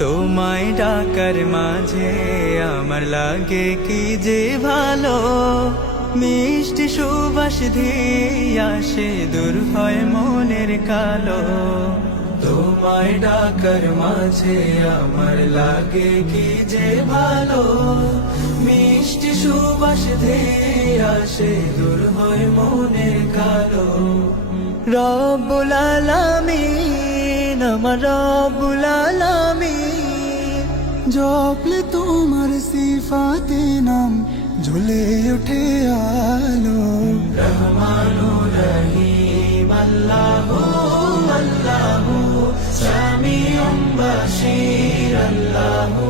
তোমায় ডাকার মাঝে আমার লাগে কি যে ভালো, মিষ্টি সুবাস দিয়ে আসে দূর হয় মনের কালো। তোমায় ডাকার মাঝে আমার লাগে কি যে ভালো, মিষ্টি সুবাস দিয়ে আসে দূর হয় মনের কালো। রব্বুল আলামিন আমার রব্বুল আলামিন, জপলে তোমার সিফাতে নাম ঝুলে ওঠে আলো। রহমানুর রহিম আল্লাহু আল্লাহু, সামিউম বাশীর আল্লাহু